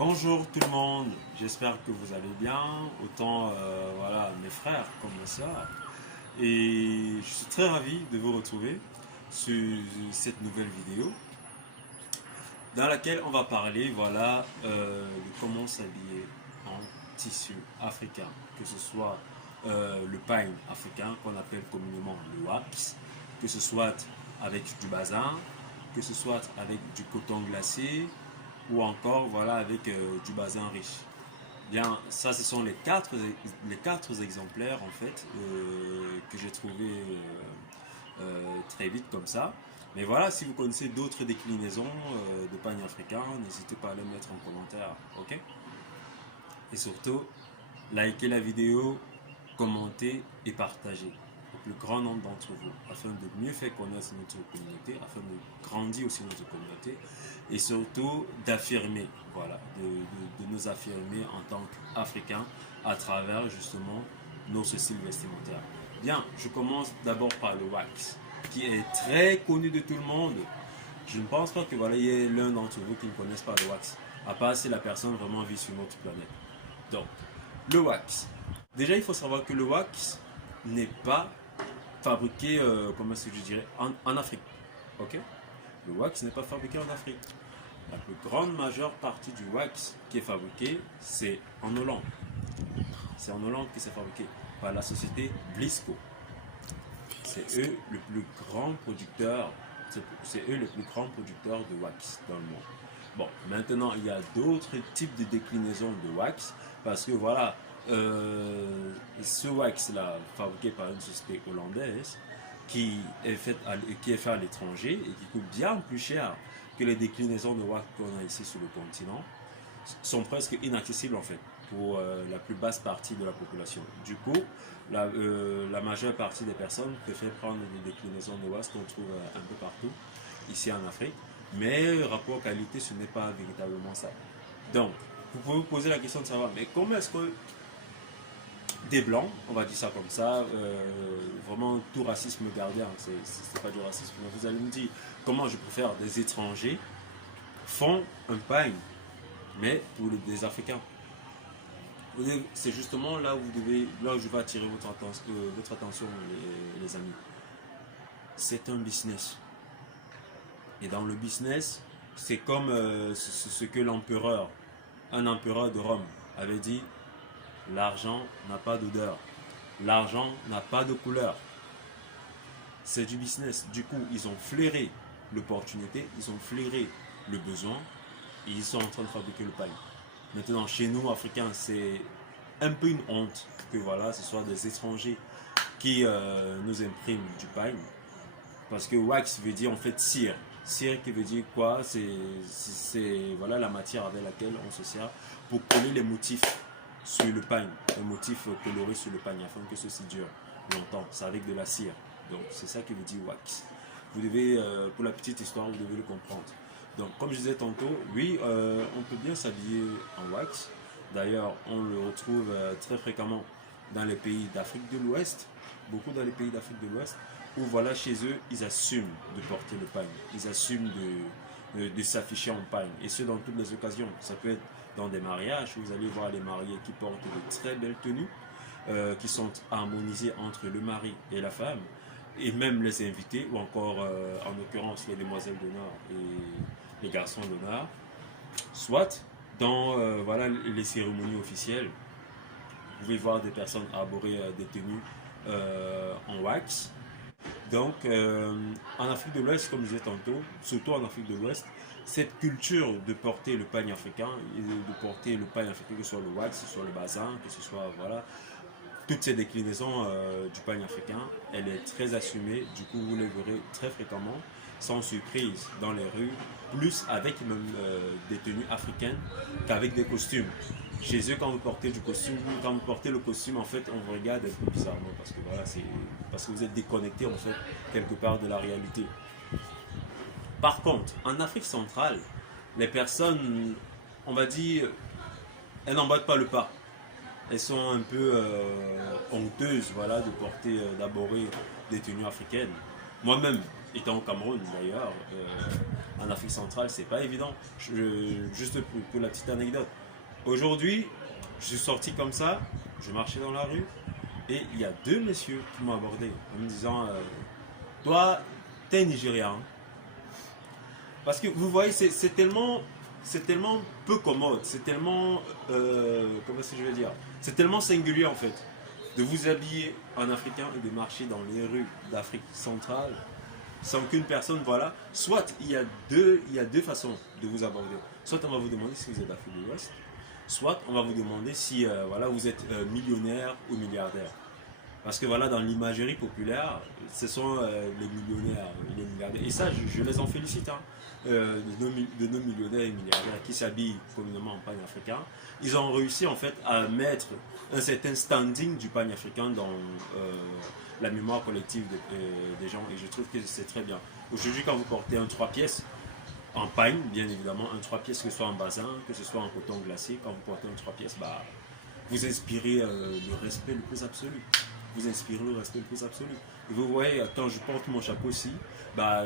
Bonjour tout le monde, j'espère que vous allez bien, autant voilà, mes frères comme mes sœurs. Et je suis très ravi de vous retrouver sur cette nouvelle vidéo dans laquelle on va parler voilà, de comment s'habiller en tissu africain, que ce soit le pain africain qu'on appelle communément le wax, que ce soit avec du bazin, que ce soit avec du coton glacé ou encore voilà, avec du bazin riche. Bien, ça, ce sont les quatre exemplaires en fait que j'ai trouvé très vite comme ça. Mais voilà, si vous connaissez d'autres déclinaisons de panier africain, n'hésitez pas à les mettre en commentaire, ok? Et surtout, likez la vidéo, commentez et partagez au plus grand nombre d'entre vous afin de mieux faire connaître notre communauté, afin de grandir aussi notre communauté et surtout d'affirmer, voilà, de nous affirmer en tant qu'Africains à travers justement nos styles vestimentaires. Bien, je commence d'abord par le wax, qui est très connu de tout le monde. Je ne pense pas que voilà, il y ait l'un d'entre vous qui ne connaisse pas le wax, à part si la personne vraiment vit sur notre planète. Donc, le wax. Déjà, il faut savoir que le wax n'est pas fabriqué, comment est-ce que je dirais, en Afrique. Ok? Le wax n'est pas fabriqué en Afrique. La plus grande majeure partie du wax qui est fabriqué, c'est en Hollande. C'est en Hollande que c'est fabriqué par la société Blisco. C'est eux le plus grand producteur, c'est eux le plus grand producteur de wax dans le monde. Bon, maintenant il y a d'autres types de déclinaisons de wax parce que voilà, ce wax là fabriqué par une société hollandaise qui est fait à l'étranger et qui coûte bien plus cher que les déclinaisons de wax qu'on a ici sur le continent, sont presque inaccessibles en fait pour la plus basse partie de la population. Du coup, la majeure partie des personnes préfèrent prendre des déclinaisons de wax qu'on trouve un peu partout ici en Afrique. Mais rapport qualité, ce n'est pas véritablement ça. Donc, vous pouvez vous poser la question de savoir, mais comment est-ce que des blancs, on va dire ça comme ça, vraiment tout racisme gardé, hein, c'est pas du racisme, mais vous allez me dire comment je préfère des étrangers font un pain, mais pour des Africains. C'est justement là où là où je vais attirer votre attention les amis. C'est un business. Et dans le business, c'est comme ce que un empereur de Rome, avait dit, l'argent n'a pas d'odeur, l'argent n'a pas de couleur. C'est du business. Du coup, ils ont flairé l'opportunité, ils ont flairé le besoin, et ils sont en train de fabriquer le pain. Maintenant, chez nous, Africains, c'est un peu une honte que voilà, ce soit des étrangers qui nous impriment du pain. Parce que wax veut dire en fait cire. Cire qui veut dire quoi? C'est voilà, la matière avec laquelle on se sert pour coller les motifs sur le pain. Les motifs colorés sur le pain afin que ceci dure longtemps. C'est avec de la cire. Donc c'est ça qui veut dire wax. Vous devez, pour la petite histoire, vous devez le comprendre. Donc comme je disais tantôt, oui, on peut bien s'habiller en wax. D'ailleurs, on le retrouve très fréquemment dans les pays d'Afrique de l'Ouest, beaucoup dans les pays d'Afrique de l'Ouest, où voilà, chez eux, ils assument de porter le pagne, ils assument de s'afficher en pagne, et ce dans toutes les occasions. Ça peut être dans des mariages, où vous allez voir les mariés qui portent de très belles tenues, qui sont harmonisées entre le mari et la femme, et même les invités, ou encore en l'occurrence les demoiselles d'honneur et les garçons d'honneur, soit dans voilà, les cérémonies officielles, vous pouvez voir des personnes arborer des tenues en wax. Donc, en Afrique de l'Ouest, comme je disais tantôt, surtout en Afrique de l'Ouest, cette culture de porter le pagne africain, de porter le pagne africain, que ce soit le wax, que ce soit le bazin, que ce soit, voilà, toutes ces déclinaisons du pagne africain, elle est très assumée. Du coup, vous les verrez très fréquemment, sans surprise, dans les rues, plus avec même des tenues africaines qu'avec des costumes. Chez eux, quand vous portez du costume, quand vous portez le costume, en fait, on vous regarde un peu bizarrement parce que voilà, c'est parce que vous êtes déconnecté en fait quelque part de la réalité. Par contre, en Afrique centrale, les personnes, on va dire, elles n'embattent pas le pas. Elles sont un peu honteuses, voilà, de porter, d'aborder des tenues africaines. Moi-même, étant au Cameroun d'ailleurs, en Afrique centrale, c'est pas évident. Juste pour la petite anecdote. Aujourd'hui, je suis sorti comme ça, je marchais dans la rue, et il y a deux messieurs qui m'ont abordé en me disant toi, t'es Nigérian. Parce que vous voyez, c'est tellement peu commode, c'est tellement, comment est-ce que je vais dire, c'est tellement singulier en fait, de vous habiller en africain et de marcher dans les rues d'Afrique centrale sans qu'une personne, voilà, soit il y a deux façons de vous aborder. Soit on va vous demander si vous êtes d'Afrique de l'Ouest, soit on va vous demander si voilà, vous êtes millionnaire ou milliardaire. Parce que voilà, dans l'imagerie populaire, ce sont les millionnaires, les milliardaires. Et ça, je les en félicite, hein, de nos millionnaires et milliardaires qui s'habillent communément en pan-africain. Ils ont réussi en fait à mettre un certain standing du pan-africain dans la mémoire collective des gens. Et je trouve que c'est très bien. Aujourd'hui, quand vous portez un 3 pièces, en pagne, bien évidemment, un 3 pièces, que ce soit en bazin, que ce soit en coton glacé, quand vous portez un 3 pièces, bah, vous inspirez le respect le plus absolu. Vous inspirez le respect le plus absolu. Et vous voyez, quand je porte mon chapeau ci, bah,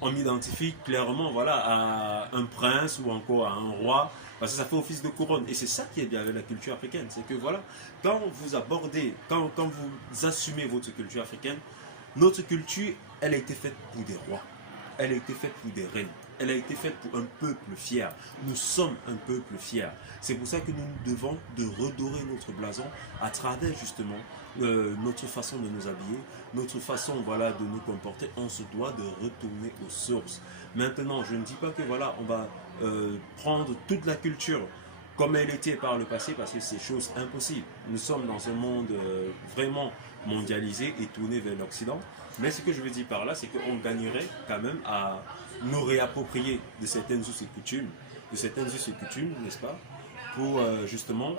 on m'identifie clairement, voilà, à un prince ou encore à un roi, parce que ça fait office de couronne. Et c'est ça qui est bien avec la culture africaine, c'est que voilà, quand vous abordez, quand vous assumez votre culture africaine, notre culture, elle a été faite pour des rois, elle a été faite pour des reines. Elle a été faite pour un peuple fier. Nous sommes un peuple fier. C'est pour ça que nous devons de redorer notre blason à travers justement notre façon de nous habiller, notre façon voilà, de nous comporter. On se doit de retourner aux sources. Maintenant, je ne dis pas que voilà, on va prendre toute la culture comme elle était par le passé, parce que c'est chose impossible. Nous sommes dans un monde vraiment mondialisé et tourné vers l'Occident. Mais ce que je veux dire par là, c'est qu'on gagnerait quand même à nous réapproprier de certaines us et coutumes, n'est-ce pas, pour justement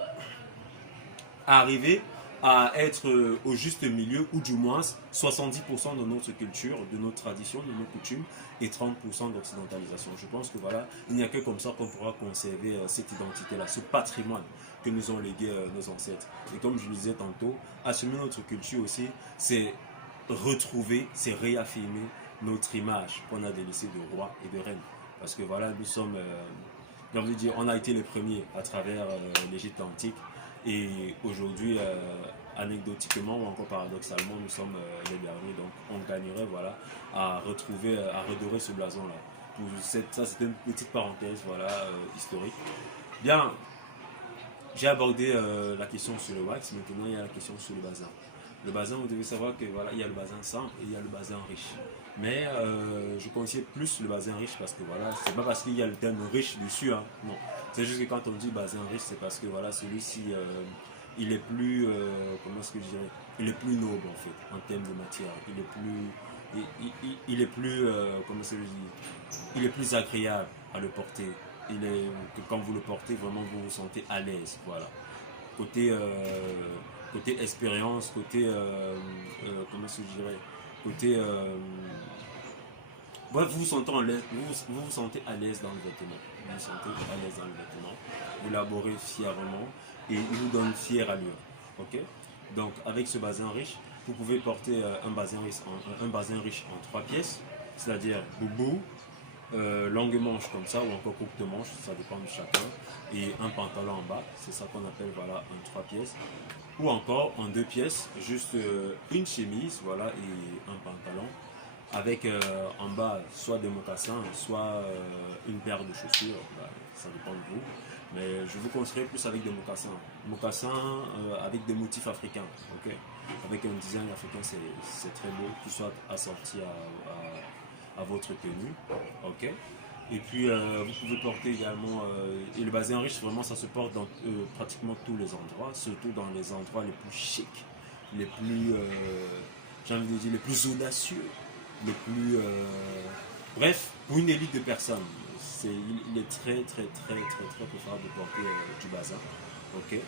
arriver à être au juste milieu, ou du moins 70% de notre culture, de nos traditions, de nos coutumes, et 30% d'occidentalisation. Je pense que voilà, il n'y a que comme ça qu'on pourra conserver cette identité-là, ce patrimoine que nous ont légué nos ancêtres. Et comme je le disais tantôt, assumer notre culture aussi, c'est retrouver, c'est réaffirmer notre image qu'on a délaissée de roi et de reine. Parce que voilà, nous sommes, j'ai envie de dire, on a été les premiers à travers l'Égypte antique. Et aujourd'hui, anecdotiquement ou encore paradoxalement, nous sommes les derniers. Donc on gagnerait voilà, à retrouver, à redorer ce blason-là. Ça, c'était une petite parenthèse voilà, historique. Bien, j'ai abordé la question sur le wax, maintenant il y a la question sur le bazin. Le bazin, vous devez savoir que voilà, il y a le bazin simple et il y a le bazin riche. Mais je conseille plus le bazin riche parce que voilà, c'est pas parce qu'il y a le terme riche dessus, hein, non. C'est juste que quand on dit bazin riche, c'est parce que voilà, celui-ci, il est plus, comment est-ce que je dirais, il est plus noble en fait, en termes de matière. Il est plus, il est plus, comment est-ce que je dis, il est plus agréable à le porter. Il est, que quand vous le portez, vraiment vous vous sentez à l'aise, voilà. Côté côté expérience, côté, comment est-ce que je dirais, côté, bref, vous vous sentez à l'aise, vous vous sentez à l'aise dans le vêtement, vous vous sentez à l'aise dans le vêtement, vous l'aborez fièrement et il vous donne fière allure, ok. Donc avec ce bazin riche, vous pouvez porter un bazin riche en 3 pièces, c'est-à-dire boubou, longue manche comme ça, ou encore courte manche, ça dépend de chacun, et un pantalon en bas, c'est ça qu'on appelle voilà un 3 pièces, ou encore en 2 pièces, juste une chemise, voilà, et un pantalon, avec en bas soit des mocassins, soit une paire de chaussures, bah, ça dépend de vous, mais je vous conseillerais plus avec des mocassins avec des motifs africains, ok, avec un design africain, c'est très beau, qui soit assorti à votre tenue, ok. Et puis vous pouvez porter également, et le bazin riche, vraiment ça se porte dans pratiquement tous les endroits, surtout dans les endroits les plus chics, les plus, j'ai envie de dire, les plus audacieux, les plus, bref, pour une élite de personnes, il est très très très très très préférable de porter du bazin, ok.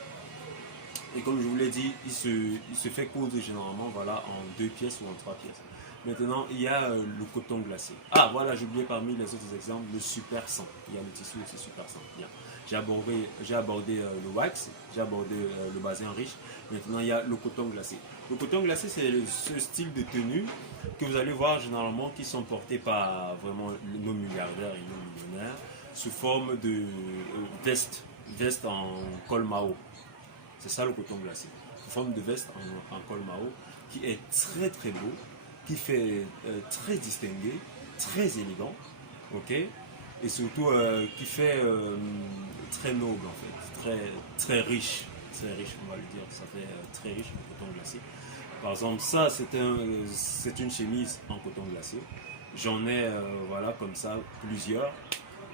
Et comme je vous l'ai dit, il se fait coudre généralement voilà, en 2 pièces ou en 3 pièces. Maintenant, il y a le coton glacé. Ah, voilà, j'ai oublié parmi les autres exemples le super 100. Il y a le tissu aussi super 100. Bien. J'ai abordé le wax, j'ai abordé le bazin riche. Maintenant, il y a le coton glacé. Le coton glacé, c'est ce style de tenue que vous allez voir généralement qui sont portés par vraiment nos milliardaires et nos millionnaires sous forme de veste en col Mao. C'est ça le coton glacé. Sous forme de veste en col Mao qui est très très beau, qui fait très distingué, très élégant, ok, et surtout qui fait très noble en fait, très riche, on va le dire. Ça fait très riche le coton glacé. Par exemple, ça c'est une chemise en coton glacé. J'en ai voilà comme ça plusieurs,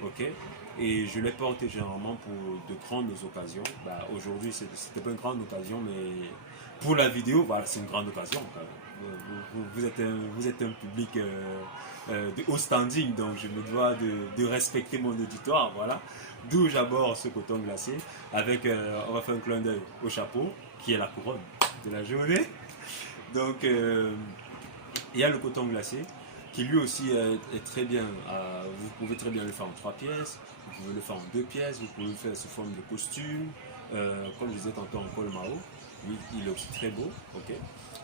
ok. Et je les porte généralement pour de grandes occasions. Bah, aujourd'hui, c'était pas une grande occasion, mais pour la vidéo, voilà, c'est une grande occasion. Vous êtes un public de haut standing, donc je me dois de respecter mon auditoire, voilà. D'où j'aborde ce coton glacé avec, on va faire un clin d'œil au chapeau, qui est la couronne de la journée. Donc, il y a le coton glacé qui lui aussi est très bien. Vous pouvez très bien le faire en 3 pièces, vous pouvez le faire en 2 pièces, vous pouvez le faire sous forme de costume, comme je disais tantôt en col Mao. Lui, il est aussi très beau. Ok.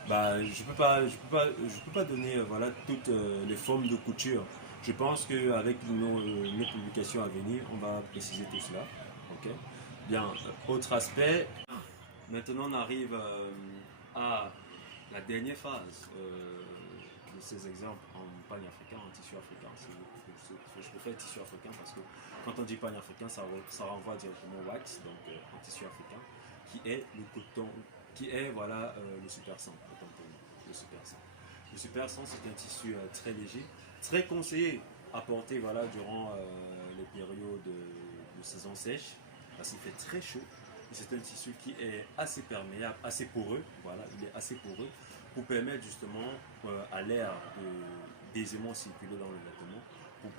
Bah, je peux pas donner voilà, toutes les formes de couture. Je pense qu'avec nos publications à venir, on va préciser tout cela. Ok. Bien, autre aspect. Maintenant, on arrive à la dernière phase de ces exemples en pagne africain, en tissu africain. Je préfère tissu africain parce que quand on dit pagne africain, ça renvoie directement au wax, donc en tissu africain, qui est le coton, qui est voilà, le super 100, le super 100. Le super 100, c'est un tissu très léger, très conseillé à porter voilà, durant les périodes de saison sèche, parce qu'il fait très chaud. C'est un tissu qui est assez perméable, assez poreux, voilà, il est assez poreux pour permettre justement à l'air d'aisément circuler dans le vêtement, pour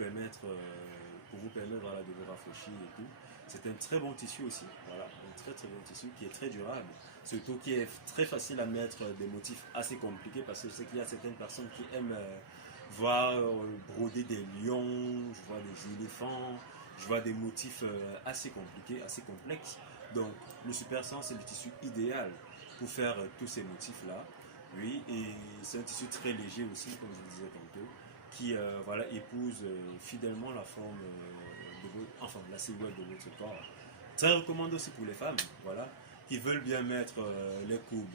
vous permettre voilà, de vous rafraîchir et tout. C'est un très bon tissu aussi, voilà, un très très bon tissu qui est très durable, surtout qui est très facile à mettre des motifs assez compliqués parce que je sais qu'il y a certaines personnes qui aiment voir broder des lions, je vois des éléphants, je vois des motifs assez compliqués, assez complexes. Donc le super 100 c'est le tissu idéal pour faire tous ces motifs-là. Oui, et c'est un tissu très léger aussi, comme je vous disais tantôt, qui voilà, épouse fidèlement la forme enfin la silhouette de votre corps. Très recommandé aussi pour les femmes, voilà, qui veulent bien mettre les courbes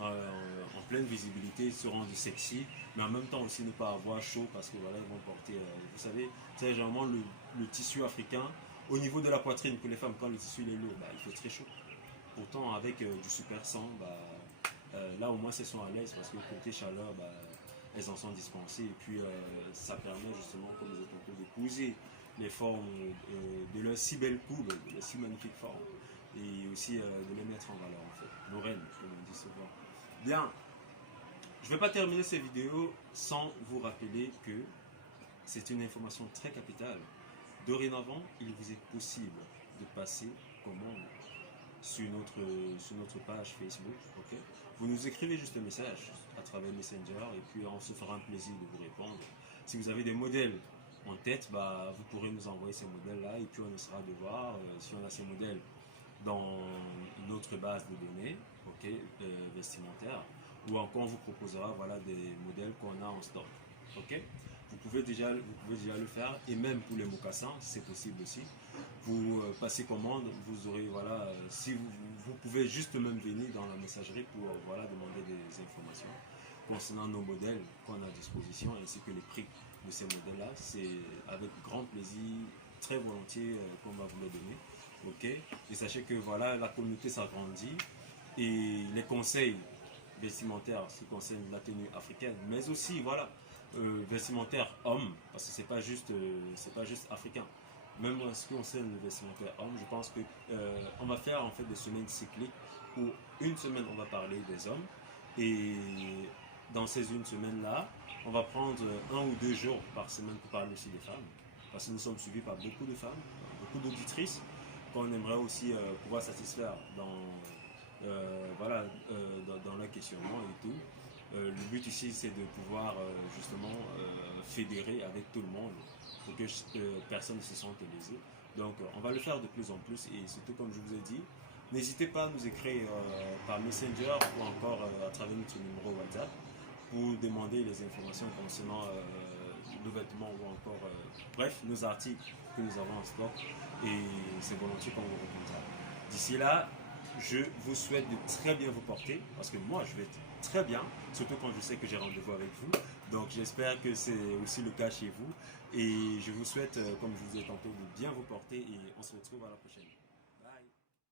en pleine visibilité, se rendre sexy, mais en même temps aussi ne pas avoir chaud parce que voilà, ils vont porter, vous savez, c'est généralement le tissu africain au niveau de la poitrine pour les femmes, quand le tissu est lourd, bah, il fait très chaud. Pourtant, avec du super 100, bah, là au moins elles sont à l'aise parce que côté chaleur, bah, elles en sont dispensées. Et puis ça permet justement, comme je disais, d'épouser les formes de leurs si belles courbes, de leurs si magnifiques formes. Et aussi de les mettre en valeur en fait. Nos reines, comme on dit souvent. Bien, je ne vais pas terminer cette vidéo sans vous rappeler que c'est une information très capitale. Dorénavant, il vous est possible de passer commande sur notre page Facebook. Okay. Vous nous écrivez juste un message à travers Messenger et puis on se fera un plaisir de vous répondre. Si vous avez des modèles en tête, bah, vous pourrez nous envoyer ces modèles-là et puis on essaiera de voir si on a ces modèles dans notre base de données okay, vestimentaire ou encore on vous proposera voilà, des modèles qu'on a en stock. Okay. Vous pouvez déjà le faire et même pour les mocassins, c'est possible aussi. Vous passez commande, vous aurez, voilà, si vous pouvez juste même venir dans la messagerie pour voilà, demander des informations concernant nos modèles qu'on a à disposition ainsi que les prix de ces modèles-là. C'est avec grand plaisir, très volontiers qu'on va vous les donner. Okay. Et sachez que voilà, la communauté s'agrandit et les conseils vestimentaires qui concernent la tenue africaine, mais aussi voilà, vestimentaire homme, parce que c'est pas juste africain. Même en ce qui concerne le vestimentaire homme, je pense que on va faire en fait des semaines cycliques où une semaine on va parler des hommes et dans ces une semaine là, on va prendre 1 ou 2 jours par semaine pour parler aussi des femmes, parce que nous sommes suivis par beaucoup de femmes, beaucoup d'auditrices qu'on aimerait aussi pouvoir satisfaire voilà, dans leur questionnement et tout. Le but ici, c'est de pouvoir justement fédérer avec tout le monde pour que personne ne se sente lésé. Donc, on va le faire de plus en plus et surtout, comme je vous ai dit, N'hésitez pas à nous écrire par Messenger ou encore à travers notre numéro WhatsApp pour demander les informations concernant nos vêtements ou encore, bref, nos articles que nous avons en stock et c'est volontiers qu'on vous répondra. D'ici là, je vous souhaite de très bien vous porter parce que moi je vais être très bien, surtout quand je sais que j'ai rendez-vous avec vous. Donc j'espère que c'est aussi le cas chez vous et je vous souhaite, comme je vous ai tenté, de bien vous porter et on se retrouve à la prochaine.